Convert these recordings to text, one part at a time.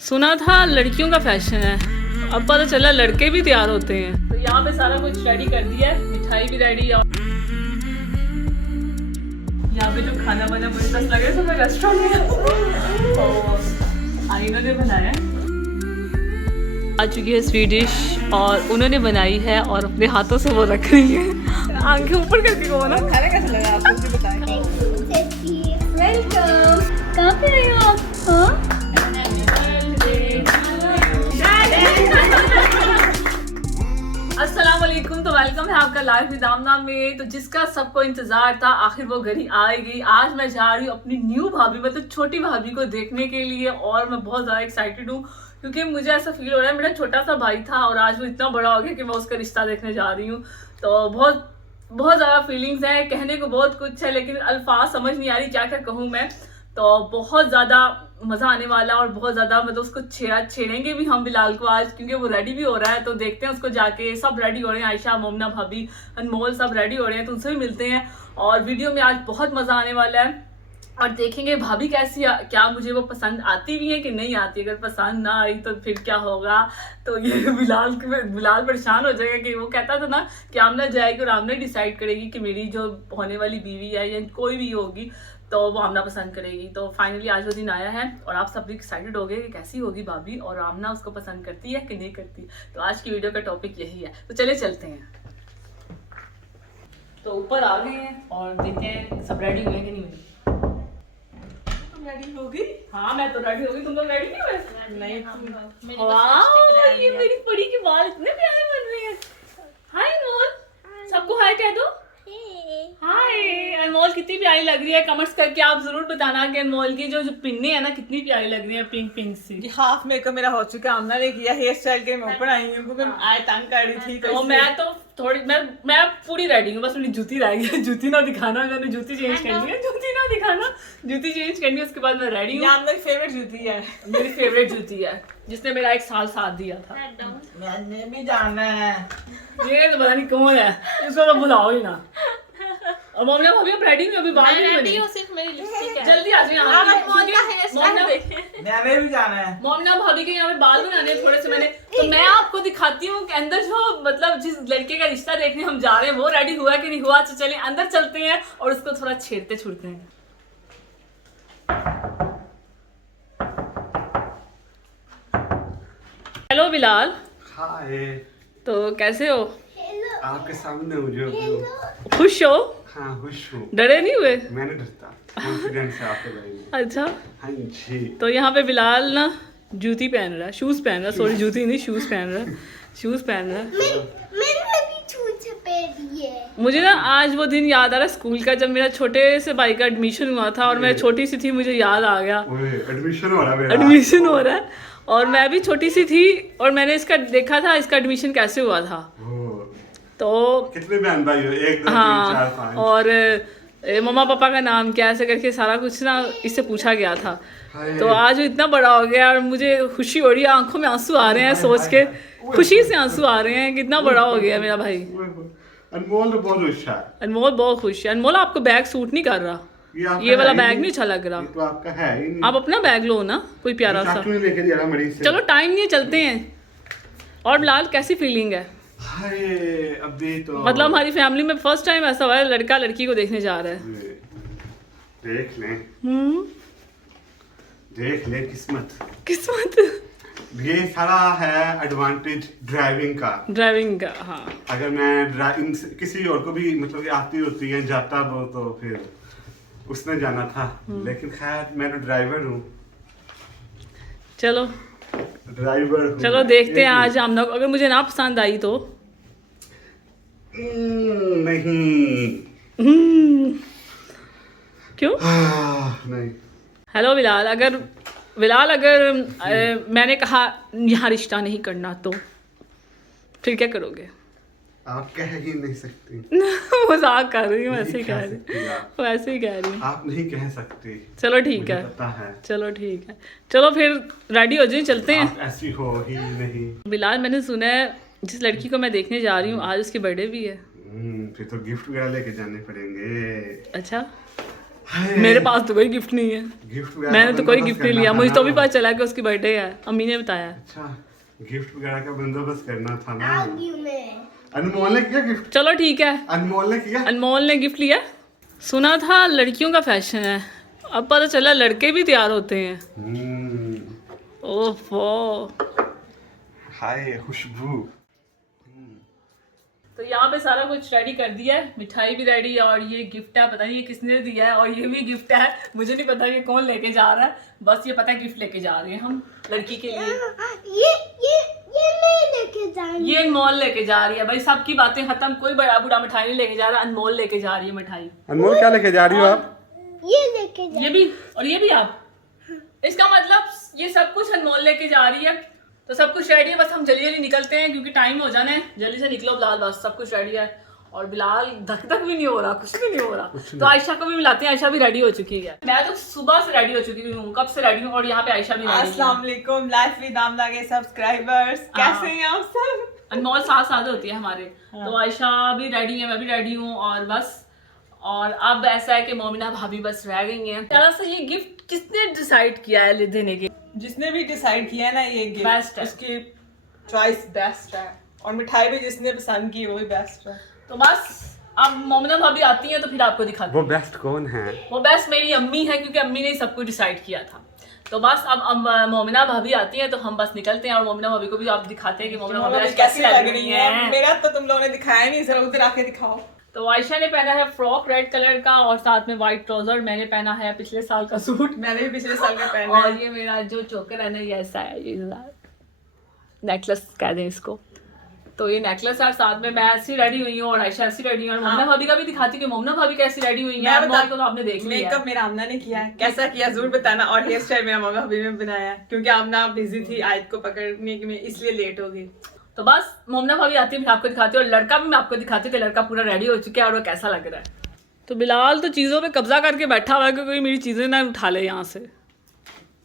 सुना था लड़कियों का फैशन है, अब पता चला लड़के भी तैयार होते हैं। तो यहाँ पे सारा कुछ रेडी कर दिया है, मिठाई भी रेडी है। यहाँ पे जो खाना बना मुझे बस लगे तो मैं रेस्टोरेंट में आईना ने बनाया। आ चुकी है स्वीट डिश और उन्होंने बनाई है और अपने हाथों से वो रख रही है। आंखें ऊपर करके को ना खाने कैसा लगा आपको मुझे बताएं। वेलकम। कहाँ पे आए हो आप? हाँ? अस्सलाम वालेकुम। तो वेलकम है आपका लाइव विद आमना में। तो जिसका सबको इंतजार था आखिर वो घड़ी आ गई। आज मैं जा रही हूँ अपनी न्यू भाभी मतलब छोटी भाभी को देखने के लिए और मैं बहुत ज़्यादा एक्साइटेड हूँ क्योंकि मुझे ऐसा फील हो रहा है मेरा छोटा सा भाई था और आज वो इतना बड़ा हो गया कि मैं उसका रिश्ता देखने जा रही हूँ। तो बहुत ज़्यादा फीलिंग्स हैं, कहने को बहुत कुछ है लेकिन अल्फाज समझ नहीं आ रही क्या क्या कहूँ मैं। तो बहुत ज़्यादा मज़ा आने वाला और बहुत ज़्यादा मतलब उसको छेड़ेंगे भी हम बिलाल को आज क्योंकि वो रेडी भी हो रहा है। तो देखते हैं उसको जाके, सब रेडी हो रहे हैं, आयशा, मोमना भाभी, अनमोल सब रेडी हो रहे हैं, तो उनसे भी मिलते हैं। और वीडियो में आज बहुत मज़ा आने वाला है और देखेंगे भाभी कैसी, क्या मुझे वो पसंद आती भी है कि नहीं आती। अगर पसंद ना आई तो फिर क्या होगा। तो ये बिलाल परेशान हो जाएगा कि वो कहता था ना कि आमना जाएगी और आमना डिसाइड करेगी कि मेरी जो होने वाली बीवी है या कोई भी होगी तो वो आमना पसंद करेगी। तो फाइनली आज वो दिन आया है और आप सब भी एक्साइटेड हो गए कि कैसी होगी भाभी और आमना उसको पसंद करती है कि नहीं करती। तो आज की वीडियो का टॉपिक यही है, तो चले चलते हैं। तो ऊपर आ गए हैं और देखते हैं सब रेडी हुए कि नहीं हुए। रेडी होगी? हाँ मैं तो रेडी होगी, तुम लोग रेडी नहीं हुए? नहीं। वाह ये मेरी परी के बाल इतने प्यारे बन रहे हैं। हाय अनमोल, सबको हाय कह दो। हाय अनमोल कितनी प्यारी लग रही है। कमेंट्स करके आप जरूर बताना कि अनमोल की जो पिन्ने है ना कितनी प्यारी लग रही है, पिंक पिंक सी। हाफ मेकअप मेरा हो चुका है, आमना ने किया हेयर स्टाइल के मैं ऊपर आई हूँ क्योंकि आए तंग कर रही थी। तो मैं तो थोड़ी मैं पूरी रेडी हूँ, बस मेरी जूती रह गई। जूती ना दिखाना, मैंने जूती चेंज करनी है। जूती ना दिखाना, जूती चेंज करनी है, उसके बाद मैं रेडी हूँ। आमना की फेवरेट जूती है, मेरी फेवरेट जूती है जिसने मेरा 1 साल साथ दिया था। मैंने भी जाना है। ये तो पता नहीं कौन है, इसको तो बुलाओ ही ना। और मोमना भाभी अब रेडी हुई, अभी बाल नहीं बनी। सिर्फ मेरी लिपस्टिक है। जल्दी आ जाओ। मैंने भी जाना है। मोमना भाभी के यहाँ पे बाल बनाने हैं थोड़े से मैंने। तो मैं आपको दिखाती हूँ कि अंदर जो मतलब जिस लड़के का रिश्ता देखने हम जा रहे हैं वो रेडी हुआ कि नहीं हुआ। तो चलिए अंदर चलते हैं और उसको थोड़ा छेड़ते छुड़ते हैं। हेलो बिलाल। हाय। तो कैसे हो? आपके सामने मुझे खुश हो? हाँ खुश हूँ। डरे नहीं हुए? मैंने डरता कॉन्फिडेंस से आपके बारे में। अच्छा हाँ जी। तो यहाँ पे बिलाल ना जूती पहन रहा है, शूज पहन रहा है, सॉरी जूती नहीं शूज पहन रहा है, शूज पहन रहा है। मैंने भी शूज पहनी है। मुझे ना आज वो दिन याद आ रहा है स्कूल का जब मेरा छोटे से भाई का एडमिशन हुआ था और मैं छोटी सी थी, मुझे याद आ गया। एडमिशन हो रहा है मेरा। एडमिशन हो रहा है और मैं भी छोटी सी थी और मैंने इसका देखा था इसका एडमिशन कैसे हुआ था। तो कितने बहन भाई हो? 1 2 3 4 5। और मम्मा पापा का नाम क्या, ऐसे करके सारा कुछ ना इससे पूछा गया था। तो आज वो इतना बड़ा हो गया और मुझे खुशी हो रही है, आंखों में आंसू आ रहे हैं सोच के, खुशी से आंसू आ रहे हैं, कितना बड़ा हो गया मेरा भाई। अनमोल तो बहुत खुश है। अनमोल बहुत खुश है। अनमोल आपको बैग सूट नहीं कर रहा, ये वाला बैग नहीं अच्छा लग रहा। तो आपका है ही नहीं। आप अपना बैग लो ना कोई प्यारा सा। लेके दिया ना मरीज से। चलो टाइम नहीं है, चलते हैं। और बिलाल कैसी फीलिंग है? हाय अभी तो मतलब हमारी फैमिली में फर्स्ट टाइम ऐसा हुआ है लड़का लड़की को देखने जा रहा है। देख ले देख ले किस्मत। ये सारा है एडवांटेज ड्राइविंग का। हाँ अगर मैं ड्राइविंग किसी और को भी मतलब कि आती होती है जाता वो तो फिर उसने जाना था, लेकिन खैर मैं तो ड्राइवर हूँ। चलो ड्राइवर देखते हैं आज आमना को, अगर मुझे ना पसंद आई तो नहीं। क्यों? नहीं। हेलो बिलाल, अगर मैंने कहा यहाँ रिश्ता नहीं करना तो फिर क्या करोगे? आप कह ही नहीं सकती। मजाक कर रही हूँ, वैसे ही कह रही हूँ। आप नहीं कह सकती। चलो ठीक है, पता है। चलो ठीक है, चलो फिर रेडी हो जाइए, चलते हैं। आप ऐसी हो ही नहीं। बिलाल मैंने सुना है जिस लड़की को मैं देखने जा रही हूँ आज उसकी बर्थडे भी है। फिर तो गिफ्ट वगैरह लेके जाने पड़ेंगे। अच्छा मेरे पास तो कोई गिफ्ट नहीं है, गिफ्ट वगैरह मैंने तो का कोई बंदोबस्त गिफ्ट नहीं करना लिया। था मुझे तो ना। भी पता चला कि उसकी बर्थडे है, अम्मी ने बताया। अच्छा, गिफ्ट वगैरह का बंदोबस्त करना था ना। आगी में अनमोल ने किया गिफ्ट? चलो ठीक है, अनमोल ने किया? अनमोल ने गिफ्ट लिया। सुना था लड़कियों का फैशन है, अब पता चला लड़के भी तैयार होते हैं। ओफो, हाय खुशबू। तो यहाँ पे सारा कुछ रेडी कर दिया है, मिठाई भी रेडी है और ये गिफ्ट है, पता नहीं ये किसने दिया है, और ये भी गिफ्ट है, मुझे नहीं पता ये कौन लेके जा रहा है, बस ये पता है गिफ्ट लेके जा रहे हैं हम लड़की के लिए। ये मैं लेके जाऊंगी। ये अनमोल लेके जा रही है भाई, सबकी बातें खत्म, कोई बड़ा बूढ़ा मिठाई नहीं लेके जा रहा, अनमोल लेके जा रही है मिठाई। अनमोल क्या लेके जा रही हो आप? ये लेके जा। ये भी और ये भी आप, इसका मतलब ये सब कुछ अनमोल लेके जा रही है। तो सब कुछ रेडी है, बस हम जल्दी जल्दी निकलते हैं क्योंकि टाइम हो जाना है, जल्दी से निकलो बिलाल, बस सब कुछ रेडी है। और बिलाल धक धक भी नहीं हो रहा, कुछ भी नहीं हो रहा। तो आयशा को भी मिलाते हैं, आयशा भी रेडी हो चुकी है, मैं तो सुबह से रेडी हो चुकी हूँ, कब से रेडी हूँ, और यहाँ पे आयशा भी रेडी अस्सलाम वालेकुम लाइफ विद आमना के सब्सक्राइबर्स, कैसे हैं आप सब? अनमोल साथ साथ होती है हमारे। तो आयशा भी रेडी है, मैं भी रेडी हूँ, और बस। और अब ऐसा है कि मोमिना भाभी बस रह गई हैं। तरह से ये गिफ्ट किसने डिसाइड किया है देने के? जिसने भी डिसाइड किया है ना ये गिफ्ट Best है। उसकी चॉइस बेस्ट है, और मिठाई भी जिसने पसंद की वो भी बेस्ट है। तो बस अब मोमिना भाभी आती हैं तो फिर आपको दिखाती वो हूँ। बेस्ट कौन है? वो बेस्ट मेरी अम्मी है, क्योंकि अम्मी ने सब कुछ डिसाइड किया था। तो बस अब मोमिना भाभी आती हैं तो हम बस निकलते हैं, और मोमिना भाभी को भी आप दिखाते हैं कि मोमिना भाभी आज कैसी लग रही है। मेरा तो तुम लोगों ने दिखाया नहीं, जरा उधर आके दिखाओ। तो आयशा ने पहना है फ्रॉक रेड कलर का और साथ में व्हाइट ट्राउजर, मैंने पहना है पिछले साल का सूट, मैंने भी पिछले साल में पहना और है। ये मेरा जो चोकर है ना ये ऐसा है, ये नेकलेस कह दें इसको। तो ये नेकलेस है, साथ में मैं ऐसी रेडी हुई हूँ और आयशा ऐसी रेडी हुई है। और मोमिना भाभी का भी दिखाती हूँ कि मोमिना भाभी कैसी रेडी हुई है। अनमोल को तो आपने देख लिया है। मेकअप मेरा आमना ने किया है, कैसा किया जरूर बताना, और हेयर स्टाइल मेरा मम्मा भाभी ने बनाया है, क्योंकि आमना बिजी थी आयत को पकड़ने में, इसलिए लेट हो गई। तो बस मोमिना भाभी आती है, फिर आपको दिखाती हूँ, और लड़का भी मैं आपको दिखाती हूँ कि लड़का पूरा रेडी हो चुका है और वो कैसा लग रहा है। तो बिलाल तो चीज़ों पे कब्जा करके बैठा हुआ है कि कोई मेरी चीज़ें ना उठा ले यहाँ से।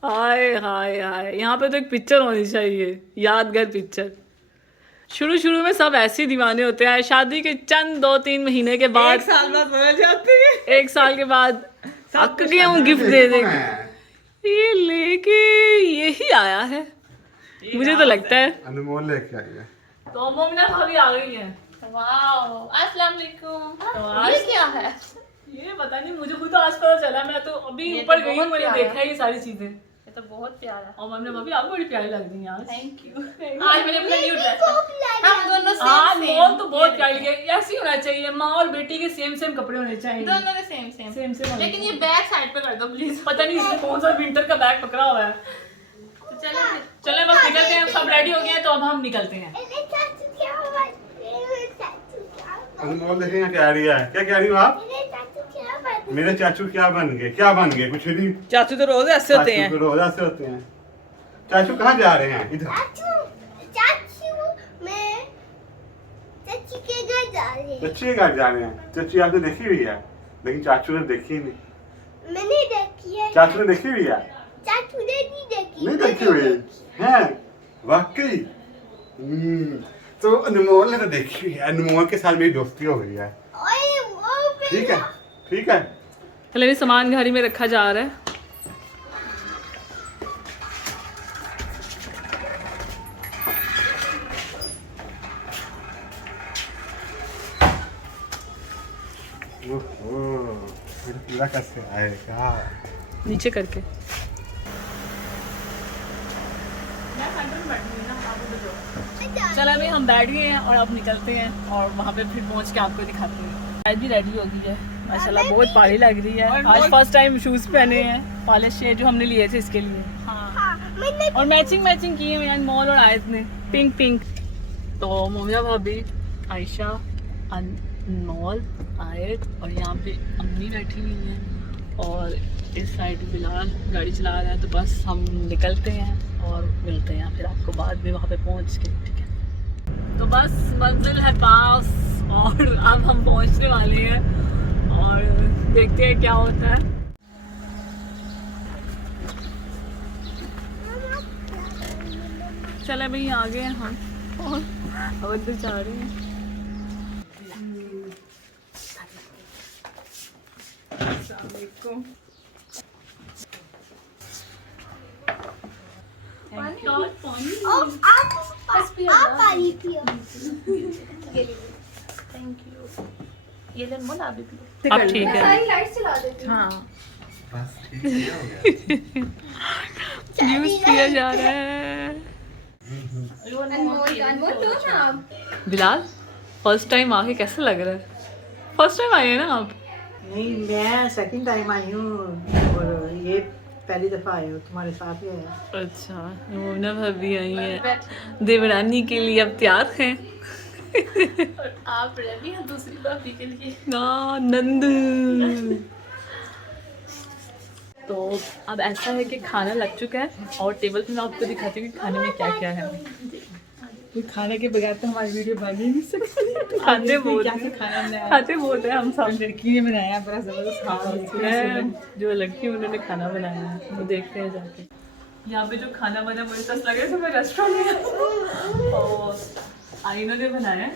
हाय हाय हाय, यहाँ पे तो एक पिक्चर होनी चाहिए, यादगार पिक्चर। शुरू में सब ऐसे ही दीवाने होते हैं, शादी के चंद 2-3 महीने के बाद, 1 साल बाद बदल जाते हैं। 1 साल के बाद अक गया हूँ गिफ्ट दे देंगे। ये लेके यही आया है, मुझे तो लगता है। अनमोल लेके आई है। तो मोमिना भाभी आ गई है। वाओ, अस्सलाम वालेकुम। तो आज ये क्या है? ये पता नहीं, मुझे खुद आज पता चला, मैं तो अभी ये ऊपर तो गई बहुत हूँ, मैंने प्यारा देखा है ये सारी चीजें। ये तो बहुत प्यारा है। और मम्मी भाभी आपको बड़ी प्यारी लग रही है आज। Thank you. आज मैंने अपना न्यू ड्रेस, हम दोनों हाँ, सेम मॉल तो बहुत प्यारी लगी है। ऐसी होना चाहिए, माँ और बेटी के सेम कपड़े होने चाहिए। दोनों के सेम सेम होने लेकिन ये चाहिए। बैक साइड पे कर दो प्लीज। पता नहीं इसमें कौन सा विंटर का बैग पकड़ा हुआ है। तो चलो फिर। चले बस निकलते हैं, सब रेडी हो गए हैं तो अब हम निकलते हैं। अनमोल देखेंगे क्या रही है, क्या कह रही हो आप? मेरे चाचू क्या बन गए? क्या बन गए? कुछ नहीं। चाचू तो रोज ऐसे होते हैं। चाचू तो रोज ऐसे होते हैं। चाचू कहाँ जा रहे हैं? इधर। चाची के घर जा रही है। चच्ची के घर जा रहे हैं। चच्ची आपने देखी हुई है, लेकिन चाचू ने देखी नहीं। मैंने देखी है। चाचू ने देखी हुई है? चाचू ने नहीं देखी। नहीं देखी हुई है? वाकई? तो अनमोल ने तो देखी हुई है। अनमोल के साथ मेरी दोस्ती हो गई है। ओए वो ठीक है, ठीक है। चले भी सामान घर ही में रखा जा रहा है। ओहो, फिर पूरा कैसे आएगा? नीचे करके। चलो अभी हम बैठ गए हैं और अब निकलते हैं, और वहाँ पे फिर पहुँच के आपको दिखाते हैं। आज भी रेडी हो गई है माशाल्लाह, बहुत प्यारी लग रही है। आज फर्स्ट टाइम शूज पहने हैं, पॉलिश है जो हमने लिए थे इसके लिए। मैंने और मैचिंग की है अनमोल और आयत ने, पिंक। तो मोमिना भाभी, आयशा, अनमोल, आयत, और यहाँ पे अम्मी बैठी हुई हैं, और इस साइड बिलाल गाड़ी चला रहा है। तो बस हम निकलते हैं और मिलते हैं फिर आपको बाद में वहाँ पे पहुँच के, ठीक है? तो बस मंजिल है पास, और अब हम पहुँचने वाले हैं और देखते हैं क्या होता है। चले भाई आ गए हैं हम, और अब अंदर जा रहे हैं। आपको। आप पानी पियो। Thank you. ये ले मोला अभी पियो। अब ठीक है। सारी लाइट्स चला देती हूँ। हाँ बस ठीक है, हो गया। यूज किया जा रहा है। अनमोल लो ना आप। बिलाल फर्स्ट टाइम आके कैसा लग रहा है? फर्स्ट टाइम आए हैं ना आप? नहीं, मैं सेकंड टाइम आई हूँ और ये पहली दफा आई हूँ, तुम्हारे साथ ही आया। अच्छा, मोना भाभी आई है देवरानी के लिए, अब तैयार हैं। और आप रेडी हैं दूसरी भाभी के लिए? ना नंदू। तो अब ऐसा है कि खाना लग चुका है और टेबल पे मैं आपको दिखाती हूँ कि खाने में क्या क्या है। खाने के बगैर तो हमारी वीडियो बन ही नहीं सकती। खाते बोल क्या खाना बनाया, खाते बोल रहे हैं हम सब। लड़की ने बनाया बड़ा जबरदस्त खाना। जो लड़की उन्होंने खाना बनाया है वो देखते हैं जाके। यहाँ पे जो खाना बना मुझे तो लगे तो मैं रेस्टोरेंट में और आइनो ने बनाया है।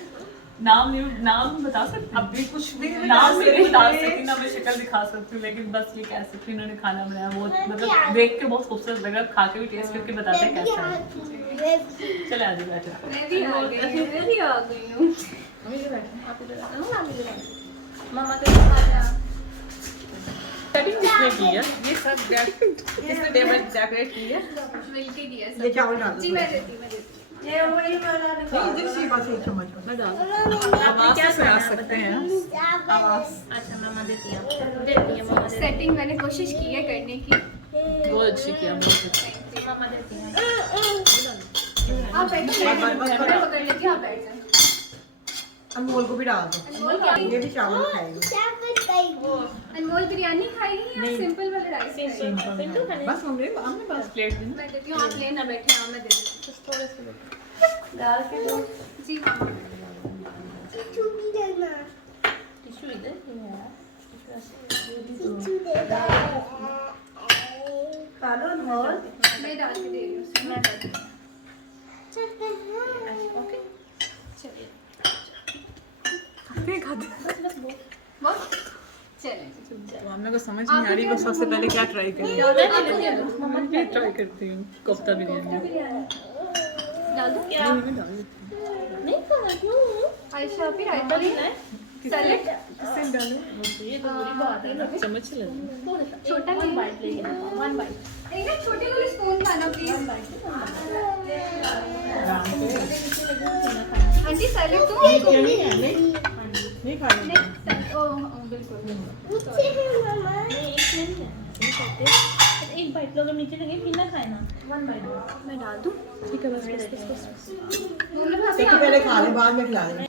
नाम बता सकते? अभी कुछ भी नाम नहीं बता सकती ना, मैं शक्ल दिखा सकती हूँ, लेकिन बस ये कह सकती हूँ इन्होंने खाना बनाया बहुत, मतलब देख के बहुत खूबसूरत लगा। खा के भी टेस्ट करके बताते हैं कैसा है। चले आ जाओ बैठो। मैं भी आ गई हूँ। मामा के साथ आ जा। सेटिंग किसने की है? ये सब किसने टेबल डेकोरेट की है? मिलके किया ये सब। चावल डाल जी मैं देती हूँ। ये वही वाला इधर से बस एक चम्मच मैं डाल आवाज से सुना सकते हैं आवाज। अच्छा मामा देती है मामा। सेटिंग मैंने कोशिश की है करने की। बहुत अच्छी किया, बहुत अच्छी। मामा देती हैं। आप बैठो, मैं पकड़ लेती हूँ, आप बैठ जाओ। अनमोल को भी डाल दो, अनमोल क्या ये भी चावल खाएगी। अनमोल बिरयानी खाएगी या सिंपल वाला राइस खाएगी? बस हमने बस प्लेट दी। मैं देती हूँ, आप लेना बैठे। हाँ मैं दे देती हूँ। थोड़े से डाल के दो। जी मामा। टिश्यू इधर ही है। मैं डाल के दे रही हूँ। मैं डाल ओके चलिए। बस चलें। तो हमने को समझ नहीं आ रही बस सबसे पहले क्या ट्राई करें। मैं ट्राई करती हूँ कोफ्ता बिरयानी। डाल दो। नहीं खाना क्यों? आयशा फिर रायता लेना है। सैलेड किससे डालूं? ये तो बुरी बात है ना। चम्मच से लेना। छोटा वन बाइट लेंगे। One byte. एक ना छोटे वाले स्पून खाना प्लीज। आंटी सैलेड तो नहीं खाएंगे। बिल्कुल। एक बाइट लो, अगर नीचे लगे फिर ना खाए ना। वन बाइट मैं डाल दूं। ठीक है बस। मोना भाभी सबसे पहले खा ले, बाद में खिला देना।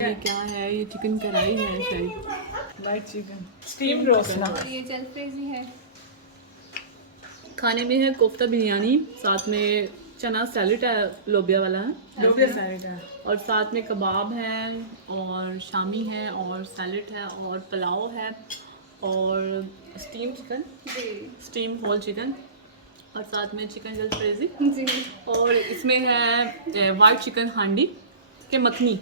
ये क्या है? ये चिकन कढ़ाई है शायद। वाइट चिकन स्टीम रोस्ट ना। ये जलफ्रेजी है। खाने में है कोफ्ता बिरयानी, साथ में चना सैलेड है, लोबिया वाला है, लोबिया सैलेड है और साथ में कबाब हैं और शामी है और सैलेड है और पुलाव है और स्टीम चिकन, जी स्टीम होल चिकन और साथ में चिकन जलफ्रेजी जी। और इसमें है वाइट चिकन हांडी के मखनी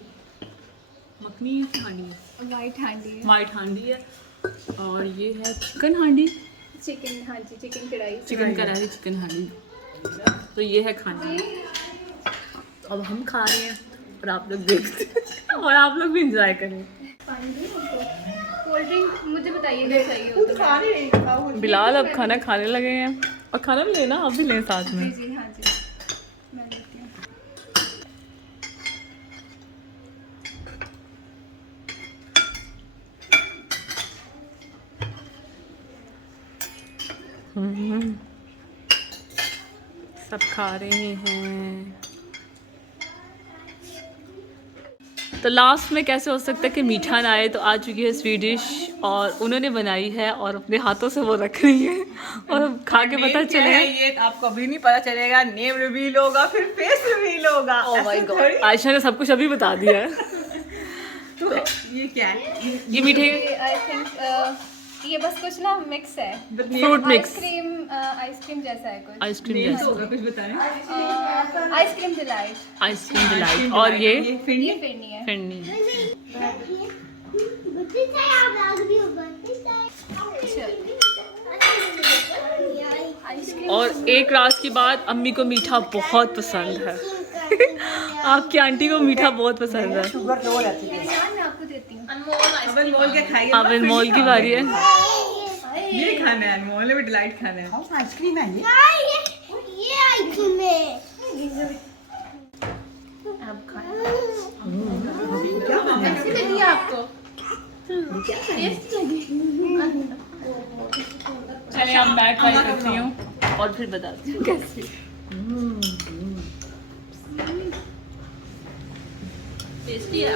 की हांडी है, वाइट हांडी है। वाइट हांडी है और ये है चिकन हांडी, चिकन हाँ जी चिकन कढ़ाई। चिकन कढ़ाई चिकन हांडी। तो ये है खाना। अब हम खा रहे हैं और आप लोग देखते हैं और आप लोग भी इंजॉय करें। कोल्ड ड्रिंक मुझे बताइए क्या चाहिए हो तो। खा रही है। बिलाल अब खाना खाने लगे हैं और खाना भी लेना, आप भी लें साथ में। जी हाँ जी मैं लेती हूँ। सब खा रहे हैं। तो लास्ट में कैसे हो सकता है कि मीठा ना आए, तो आ चुकी है स्वीट डिश और उन्होंने बनाई है और अपने हाथों से वो रख रही है और अब खा के पता चलेगा। ये आपको अभी नहीं पता चलेगा, नेम रिवील होगा फिर फेस रिवील होगा। ओह माय गॉड, आयशा ने सब कुछ अभी बता दिया है। तो ये क्या है? ये मीठे आई थिंक ये बस कुछ ना मिक्स है। फ्रूट मिक्स, आइसक्रीम जैसा है कुछ। आइसक्रीम नेम जैसा, होगा कुछ बताएं। Ice cream delight. Ice cream delight. और ये ये फिरनी फिरनी है। फिरनी। आइसक्रीम और एक रात के बाद अम्मी को मीठा बहुत पसंद है। आपकी आंटी को मीठा बहुत पसंद है। शुगर लो रहती है। मैं आपको देती हूँ। अब अनमोल के खाइए। अब अनमोल की बारी है। ये खाना है, अनमोल ने भी डिलाइट खाना है। खाओ, आइसक्रीम है ये। आइसक्रीम है। अब खाएं। कैसी लगी आपको? टेस्टी लगी। चलिए अब मैं ट्राई करती हूँ और फिर बताती हूँ कैसी। टेस्टी है,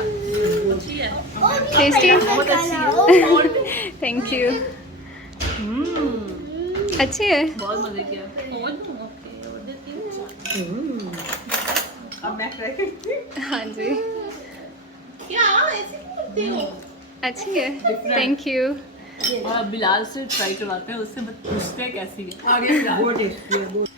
अच्छी है। टेस्टी बहुत अच्छी है। Thank you. अच्छी है। बहुत मजे किया। अब मैं ट्राई करती हूँ। हाँ जी। अच्छी है। Thank you. और अब बिलाल से ट्राई करवाते हैं, उससे पूछते हैं कैसी है। आगे बिलाल। बहुत टेस्टी है, बहुत।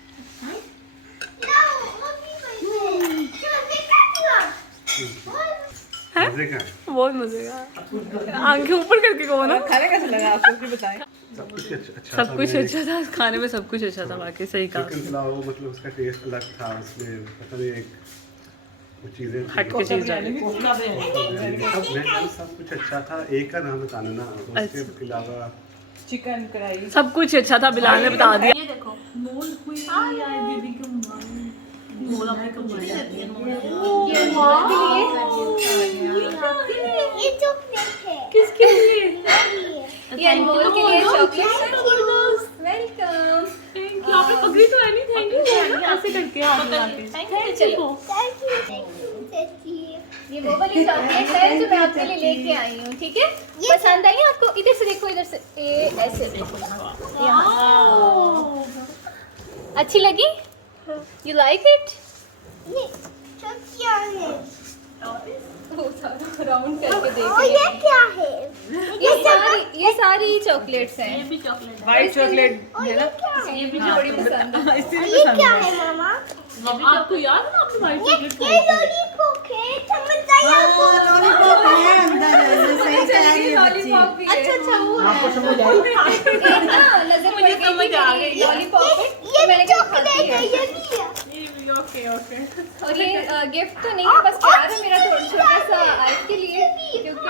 मजे का है। बहुत मजे का। आंखें ऊपर करके कहो ना। खाने कैसा लगा आपको भी बताएं। सब कुछ अच्छा सब कुछ अच्छा था खाने में, सब कुछ अच्छा था वाकई, सही कहा। चिकन पुलाव मतलब उसका टेस्ट अलग था, उसमें पता नहीं एक वो चीजें थी। हट के चीज डाली। सब कुछ अच्छा था। एक का नाम बताना ना, उसके अलावा चिकन कढ़ाई। सब कुछ अच्छा था, बिलाल ने बता दिया। ये देखो। ये मॉल के लिए। ये चॉकलेट है। किसके लिए? ये अनमोल के लिए चॉकलेट। वेलकम। Thank you. आपने पकड़ी तो है नहीं, थैंक यू ऐसे करके हाथ मिलाते हैं। Thank you. ये वो वाली चॉकलेट है जो मैं आपके लिए लेके आई हूँ, ठीक है? पसंद आई आपको? इधर से देखो, इधर से। ऐसे देखो यहाँ। अच्छी लगी? You like it? ये क्या है? राउंड करके देख और ये क्या है? ये सारी चॉकलेट्स हैं। व्हाइट चॉकलेट है ना? ये भी जो बड़ी पसंद है। इससे भी ये पसंद क्या है। है मामा? आपको याद है ना आपने व्हाइट चॉकलेट ये लॉलीपॉप है। समझ आया आपको? लॉलीपॉप है अंदर, सही कह रही है बच्ची। लॉलीपॉप भी है। अच्छा वो आपको है। समझ आई? एक ना नजर पड़ गई समझ आ गई। थी लॉलीपॉप पे, ये तो मैंने कहा चॉकलेट खाती है, है। ये भी है। Okay okay. और ये गिफ्ट तो नहीं है, बस प्यार है मेरा थोड़ा छोटा सा आयत के लिए, क्योंकि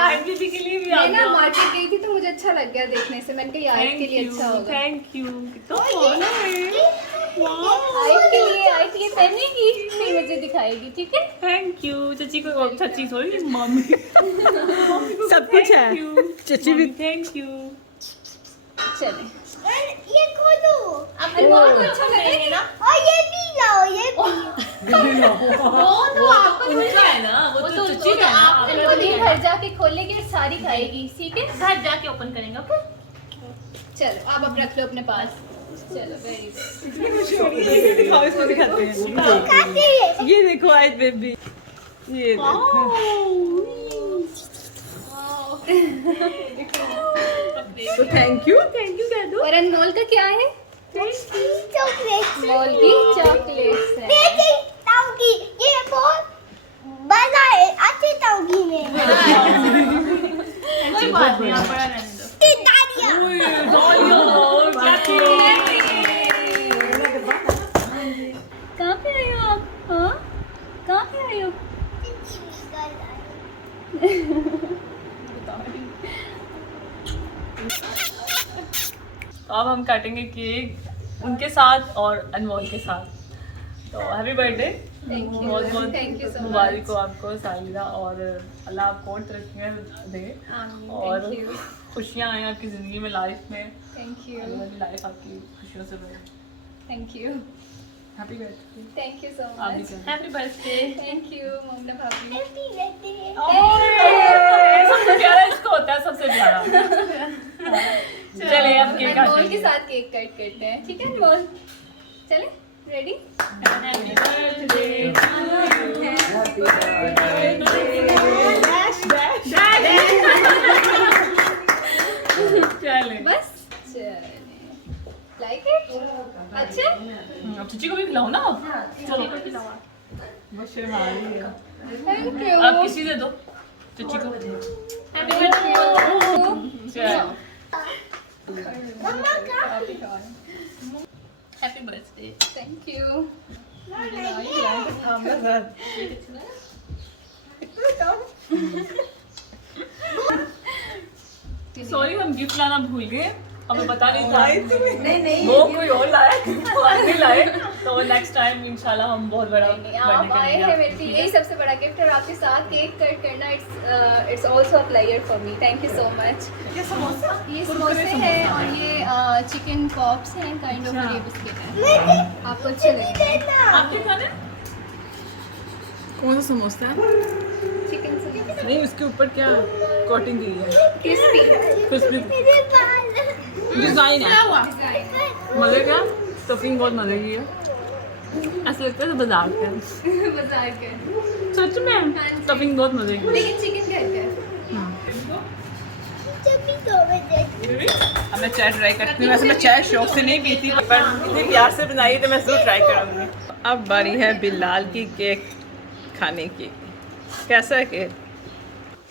आंटी दीदी के लिए भी आ मैं ना गया। मार्केट गई थी तो मुझे अच्छा लग गया देखने से, मैंने कहा ये आयत के लिए अच्छा होगा। Thank you. कितना सोना है। आयत के लिए, आयत ये पहनेगी फिर मुझे दिखाएगी, ठीक है? Thank you. चची को अच्छा चीज हो रही मम्मी। सब कुछ है। चची भी। Thank you. चले। और ये खोलो। अनमोल को अच्छा लगेगा ना? और ये भी लाओ, ये भी। वो तो आपको उनका है ना, वो तो चची का है ना। आपको नहीं, घर जाके खोलेगी और सारी खाएगी, ठीक है? घर जाके ओपन करेंगे, ओके? चलो आप अब रख लो अपने पास। चलो वेरी गुड। ये दिखाओ, इसको दिखाते हैं। खाते हैं। ये देखो आज बेबी, ये देखो। तो थैंक यू कह दो। और अनमोल का क्या है? चॉकलेट। अनमोल की चॉकलेट्स है। ये ताऊगी, ये बहुत बड़ा है। अच्छी ताऊगी में। कोई बात नहीं, आप बड़ा रहने दो। तालियां। कहाँ पे आए हो आप? हाँ? कहाँ पे आए हो? तो अब हम काटेंगे केक उनके साथ और अनमोल के साथ। तो हैप्पी बर्थडे। Thank you. बहुत बहुत Thank you so Mubarak much. हो आपको सालिदा, और अल्लाह आपको और तरक्कियाँ दे और Thank you. खुशियाँ आए आपकी ज़िंदगी में, लाइफ में। Thank you. अल्लाह की लाइफ आपकी खुशियों से भरे। Thank you. Happy birthday. Thank you so आप भी much. करें। Happy birthday. Thank you, ममता भाभी. Happy birthday. सबसे प्यारा इसको होता है, सबसे प्यारा। चलिए अब केक अनमोल के काटेंगे। साथ केक कट करते हैं, ठीक है अनमोल? चले? रेडी? Happy birthday. चले बस चले। Like it? अच्छा? अब चची को भी खिलाओ ना। चलो वो शर्मा रही है। Thank you. अब किसी दे दो चची को। Happy birthday. चलो मम्मा का happy birthday. Thank you. Sorry हम गिफ्ट लाना भूल गए, हमें पता नहीं था। नहीं वो कोई और लाया, वो नहीं लाए। तो नेक्स्ट टाइम इंशाल्लाह हम बहुत बड़ा नहीं, आप बर्थडे आए करेंगे हैं आपके मेरे लिए, लिए। यही सबसे बड़ा गिफ्ट, और आपके साथ केक कट करना it's also a pleasure for me. Thank you so much. ये समोसा ये समोसे हैं और ये चिकन पॉप्स हैं काइंड ऑफ, और ये बिस्किट हैं। आपको अच्छे लगेंगे। आपके खाने कौन सा समोसा है? चिकन समोसा नहीं, उसके ऊपर क्या कोटिंग दी है? क्रिस्पी क्रिस्पी डिजाइन है। डिजाइन मजे का, स्टफिंग बहुत मजे की है, ऐसा लगता है बाजार का है। बाजार के, सच में हाँ जी। स्टफिंग बहुत मजे की है। लेकिन चिकन घर का अब मैं चाय ट्राई करती हूँ। वैसे मैं चाय शौक से नहीं पीती, पर इतनी प्यार से बनाई तो मैं जरूर ट्राई करूँगी। अब बारी है बिलाल की केक खाने की। कैसा है केक?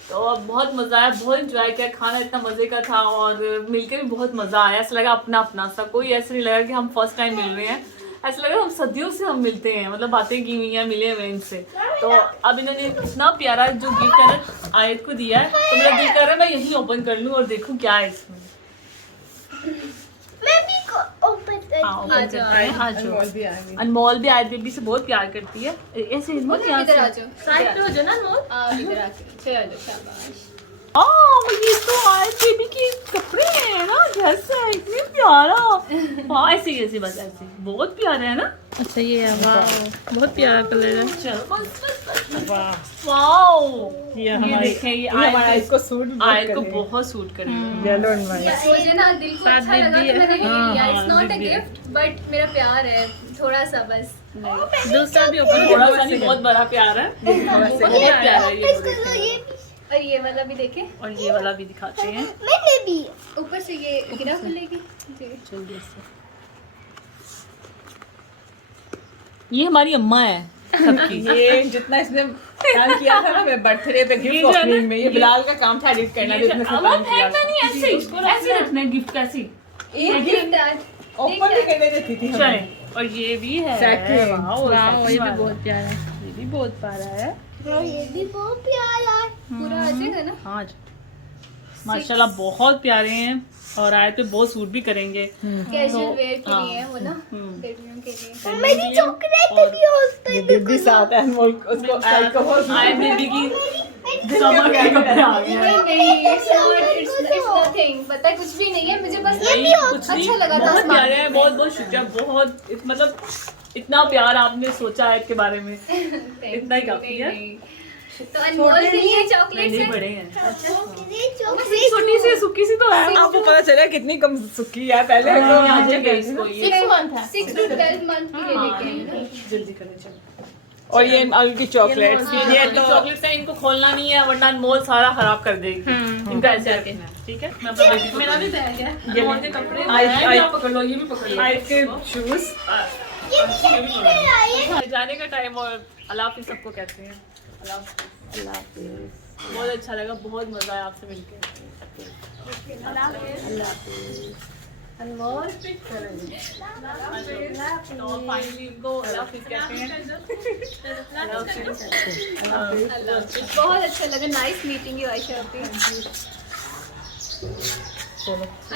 तो अब बहुत मज़ा आया, बहुत इंजॉय किया, खाना इतना मज़े का था और मिलकर भी बहुत मज़ा आया। ऐसा लगा अपना अपना सा, कोई ऐसा नहीं लगा कि हम फर्स्ट टाइम मिल रहे हैं, ऐसा लगा हम सदियों से हम मिलते हैं, मतलब बातें की हुई हैं, मिले हुए इनसे। तो अब इन्होंने इतना प्यारा जो गिफ्ट है ना आयत को दिया है, तो मेरा दिल कर रहा है मैं यहीं ओपन कर लूँ और देखूँ क्या है इसमें। मैं भी को ओपन कर हाँ, ओपन करते हैं। आ जाओ। अनमोल भी आएंगे। अनमोल भी आयत बेबी से बहुत प्यार करती है, ऐसे हिम्मत यहाँ इधर आ से। जाओ, साइड पे हो जाओ ना अनमोल। आप इधर आके चले आ जाओ, शाबाश। ये तो आयत बेबी के कपड़े हैं ना, ड्रेस है, इतनी प्यारा। हाँ ऐसे ही ऐसे, बस ऐसे बहुत प्यारा है ना। अच्छा ये है, वाह बहुत प्यारा कलर है। चलो बस वाओ, ये देखें, ये हमारा आयत इसको सूट भी आयत को बहुत सूट करेगा। Yellow and white. मुझे ना दिल को अच्छा लगा तो मैंने ये लिया। हाँ, इट्स नॉट अ दिल गिफ्ट बट मेरा प्यार है थोड़ा सा बस। दूसरा भी ओपन थोड़ा सा नहीं, बहुत बड़ा प्यार है, बहुत प्यारा है ये। तो ये भी और ये वाला भी देखें, और ये वाला भी दिखाते हैं। मैंने भी ऊपर से ये गिरा खुलेगी जी। जल्दी से, ये हमारी अम्मा है सबकी। ये जितना इसने काम किया था ना मेरे बर्थडे पे गिफ्ट ओपनिंग में, ये बिलाल का काम था एडिट करना, जिसने अब काम किया फेंकना नहीं, ऐसे ऐसे रखना है गिफ्ट कैसी। ये गिफ्ट ओपन भी करने देती थी हमें। चले, और ये भी है, Second. वाओ, ये भी बहुत प्यारा है। ये भी बहुत प्यारा है। ये भी बहुत प्यारा है। पूरा आ जाएगा ना। हाँ माशाल्लाह बहुत प्यारे हैं, और आए तो बहुत सूट भी करेंगे। कैजुअल वेयर के हाँ। लिए है वो ना, गर्मियों के लिए। मेरी चॉकलेट भी हो ये दीदी साथ है अनमोल, उसको अल्कोहल आए बेबी की समर के कपड़े आ गए हैं। नहीं इट्स नथिंग, पता है कुछ भी नहीं है, मुझे बस नहीं, कुछ नहीं, अच्छा लगा था बहुत आसमान प्यारे हैं, बहुत बहुत शुक्रिया, बहुत मतलब इतना प्यार आपने सोचा है इसके बारे में, इतना ही काफी है। तो अनमोल के लिए चॉकलेट्स नहीं हैं। बड़े हैं, चॉकलेट छोटी सी सूखी सी तो है। आपको पता चला कितनी कम सुखी है पहले तो आ जाएगा इसको ये। 6 मंथ है। 6 to 12 मंथ के लिए लेके आई ना। जल्दी करें चलो। और ये अल की चॉकलेट्स ये तो चॉकलेट है, इनको खोलना नहीं है वरना अनमोल सारा खराब कर देगी। इनका ऐसे रखना है, ठीक है। मैं अपना बेटी मेरा भी बैग है। अनमोल के कपड़े आई- हैं, आप पकड़ लो, ये भी पकड़ लो। हाइट के शूज। जाने का टाइम, और अल्लाह हाफिज़ सबको कहते हैं। अल्लाह हाफिज़। बहुत अच्छा लगा, बहुत मजा आया आपसे मिलके। अनमोल तो फाइनली इनको अल्लाह हाफिज़ कहते हैं। अल्लाह हाफिज़। बहुत अच्छा लगा, nice meeting you Ayesha Api.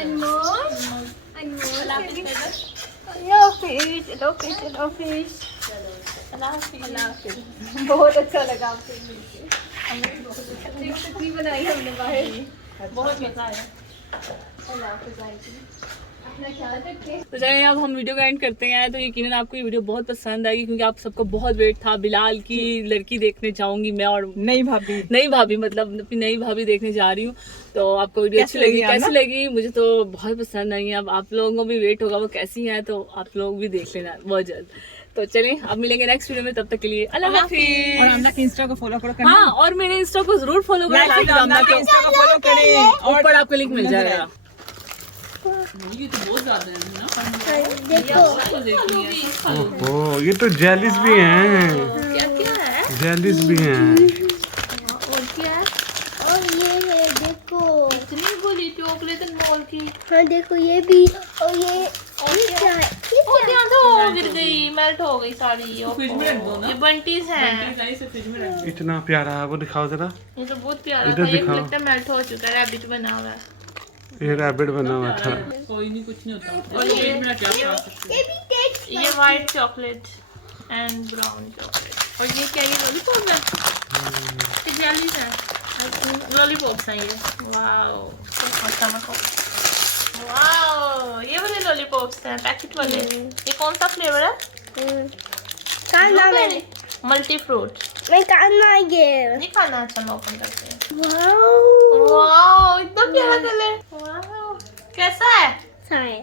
Anmol Anmol hello fish, hello fish, hello fish. बहुत अच्छा लगा आपसे मिलके। कितनी बनाई हमने बाहर। बहुत मजा आया। अल्लाह हाफ़िज़ आंटी। अपना ख्याल रखें। तो चलिए अब हम वीडियो का एंड करते हैं। तो यकीनन आपको ये वीडियो बहुत पसंद आएगी, क्योंकि आप सबको बहुत वेट था। बिलाल की लड़की देखने जाऊंगी मैं, और नहीं भाभी, नई भाभी, मतलब अपनी नई भाभी देखने जा रही हूँ। तो आपको वीडियो अच्छी लगी? कैसी लगी? मुझे तो बहुत पसंद आई है। अब आप लोगों को भी वेट होगा वो कैसी है, तो आप लोग भी देख लेना बहुत जल्द। तो चलें अब मिलेंगे नेक्स्ट वीडियो में, तब तक के लिए अल्लाह हाफिज़। और हम इंस्टा को फॉलो करो। हाँ, और मेरे इंस्टा को जरूर फॉलो करें, लाइक के इंस्टा को फॉलो करें और ऊपर आपको लिंक मिल जाएगा। ये तो बहुत ज्यादा है ना, देखो ओहो, ये तो जेलिस भी हैं, क्या क्या है? जेलिस भी हैं। और क्या है? और ये है देखो। इतनी बड़ी चॉकलेट अनमोल की। हाँ देखो ये भी, और ये क्या है? और ध्यान गिर गई, मेल्ट हो गई सारी। फ्रिज में रख दो ना। ये बंटीज हैं। नहीं से फ्रिज में रख दो। इतना प्यारा है वो, दिखाओ जरा। ये तो बहुत प्यारा इधर था, ये दिखाओ। लगता है मेल्ट हो चुका है, रैबिट बना हुआ है। ये रैबिट बना हुआ था। कोई नहीं, कुछ नहीं होता। और ये में क्या खा सकते ये भी टेस्ट ये white chocolate and brown chocolate. और ये क्या, ये लॉलीपॉप है? ये जेलीज है, लॉलीपॉप्स हैं ये। वाओ, वाओ, ये वाले लॉलीपॉप्स हैं, पैकेट वाले। ये कौन सा फ्लेवर है? खाना मैंने मल्टी फ्रूट। मैं खाना ये नहीं खाना। अच्छा, मैं ओपन करते हैं। वाओ वाओ, इतना प्यारा कलर। वाओ, कैसा है? सारे